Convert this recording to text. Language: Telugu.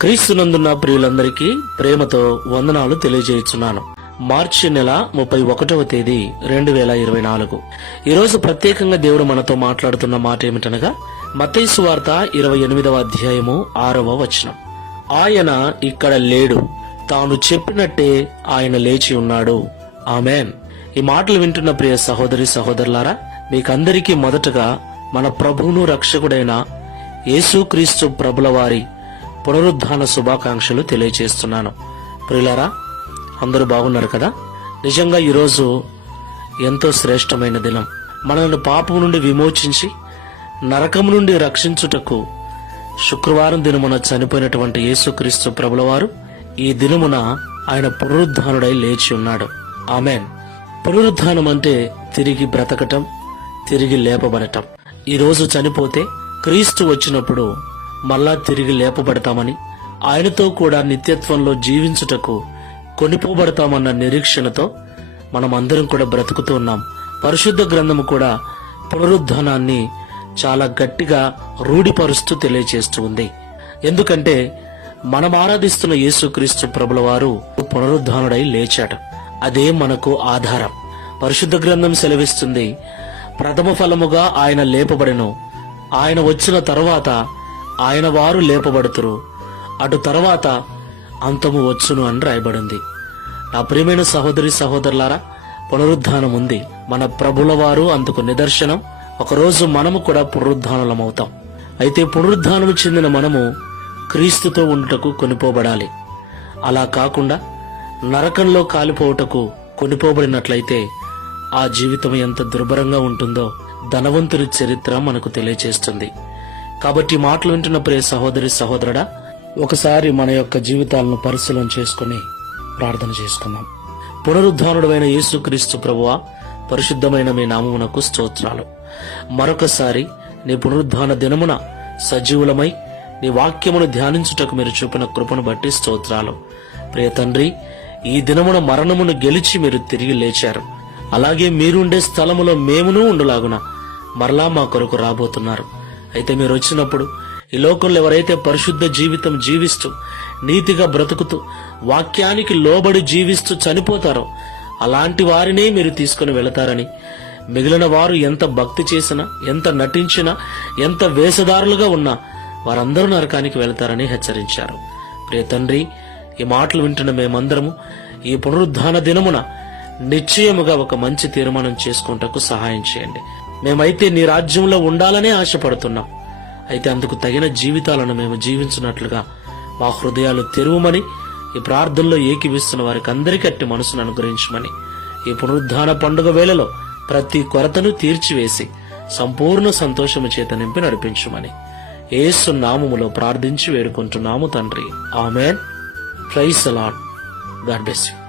క్రీస్తునందున్న ప్రియులందరికీ ప్రేమతో వందనాలు తెలియజేయుచున్నాను. మార్చి నెల 31వ తేదీ 2024. ఈరోజు ప్రత్యేకంగా దేవుడు మనతో మాట్లాడుతున్న మాట ఏమిటనగా మత్తయి సువార్త 28వ అధ్యాయము 6వ వచనం. ఆయన ఇక్కడ లేడు, తాను చెప్పినట్టే ఆయన లేచి ఉన్నాడు. ఆమెన్. ఈ మాటలు వింటున్న ప్రియ సహోదరి సహోదరులారా, మీకందరికీ మొదటగా మన ప్రభువును రక్షకుడైన యేసుక్రీస్తు ప్రభుల వారి పునరుద్ధాన శుభాకాంక్షలు తెలియజేస్తున్నాను. ప్రియులారా, అందరూ బాగున్నారు కదా? నిజంగా ఈరోజు ఎంతో శ్రేష్టమైన దినం. మనల్ని పాపం నుండి విమోచించి నరకము నుండి రక్షించుటకు శుక్రవారం దినమున చనిపోయినటువంటి యేసుక్రీస్తు ప్రభుల వారు ఈ దినమున ఆయన పునరుద్ధానుడై లేచి ఉన్నాడు. ఆమెన్. పునరుద్ధానం అంటే తిరిగి బ్రతకటం, తిరిగి లేపబడటం. ఈ రోజు చనిపోతే క్రీస్తు వచ్చినప్పుడు మళ్ళా తిరిగి లేపబడతామని, ఆయనతో కూడా నిత్యత్వంలో జీవించుటకు కొనిపోబడతామన్న నిరీక్షణతో మనం అందరం కూడా బ్రతుకుతూ ఉన్నాం. పరిశుద్ధ గ్రంథము కూడా పునరుద్ధానాన్ని చాలా గట్టిగా రూఢిపరుస్తూ తెలియజేస్తూ ఉంది. ఎందుకంటే మనం ఆరాధిస్తున్న యేసుక్రీస్తు ప్రభుల వారు పునరుద్ధానుడై లేచాడు. అదే మనకు ఆధారం. పరిశుద్ధ గ్రంథం సెలవిస్తుంది, ప్రథమ ఫలముగా ఆయన లేపబడెను, ఆయన వచ్చిన తరువాత ఆయన వారు లేపబడుతురు, అటు తర్వాత అంతము వచ్చును అని రాయబడింది. నా ప్రియమైన సహోదరి సహోదరులారా, పునరుద్ధానం ఉంది. మన ప్రభుల వారు అందుకు నిదర్శనం. ఒకరోజు మనము కూడా పునరుద్ధానులమవుతాం. అయితే పునరుద్ధానము చెందిన మనము క్రీస్తుతో ఉండుటకు కొనిపోబడాలి. అలా కాకుండా నరకంలో కాలిపోవుటకు కొనిపోబడినట్లయితే ఆ జీవితం ఎంత దుర్భరంగా ఉంటుందో ధనవంతుని చరిత్ర మనకు తెలియజేస్తుంది. కాబట్టి మాటలు వింటున్న ప్రియ సహోదరి సహోదరుడా, ఒకసారి మన యొక్క జీవితాలను పరిశీలన చేసుకుని ప్రార్థన చేసుకుందాం. పునరుద్ధానుడైన యేసుక్రీస్తు ప్రభువా, పరిశుద్ధమైన మీ నామమునకు స్తోత్రాలు. మరొకసారి నీ పునరుద్ధాన దినమున సజీవులమై నీ వాక్యమును ధ్యానించుటకు మీరు చూపిన కృపను బట్టి స్తోత్రాలు. ప్రియ తండ్రి, ఈ దినమున మరణమును గెలిచి మీరు తిరిగి లేచారు. అలాగే మీరుండే స్థలములో మేమును ఉండులాగున మరలా మా కొరకు రాబోతున్నారు. అయితే మీరు వచ్చినప్పుడు ఈ లోకంలో ఎవరైతే పరిశుద్ధ జీవితం జీవిస్తూ నీతిగా బ్రతుకుతూ వాక్యానికి లోబడి జీవిస్తూ చనిపోతారో అలాంటి వారినే మీరు తీసుకుని వెళతారని, మిగిలిన వారు ఎంత భక్తి చేసినా, ఎంత నటించినా, ఎంత వేషధారులుగా ఉన్నా వారందరూ నరకానికి వెళతారని హెచ్చరించారు. ప్రియ తండ్రి, ఈ మాటలు వింటున్న మేమందరము ఈ పునరుద్ధాన దినమున నిశ్చయముగా ఒక మంచి తీర్మానం చేసుకుంటకు సహాయం చేయండి. మేమైతే నీ రాజ్యంలో ఉండాలనే ఆశపడుతున్నాం. అయితే అందుకు తగిన జీవితాలను మేము జీవించినట్లుగా మా హృదయాలు తెరువమని, ఈ ప్రార్థనలో ఏకీవిస్తున్న వారికి అందరికీ అట్టి మనసును అనుగ్రహించమని, ఈ పునరుద్ధాన పండుగ వేళలో ప్రతి కొరతను తీర్చివేసి సంపూర్ణ సంతోషము చేత నింపి నడిపించమని యేసు నామములో ప్రార్థించి వేడుకుంటున్నాము తండ్రి. Amen. Praise the Lord. God bless you.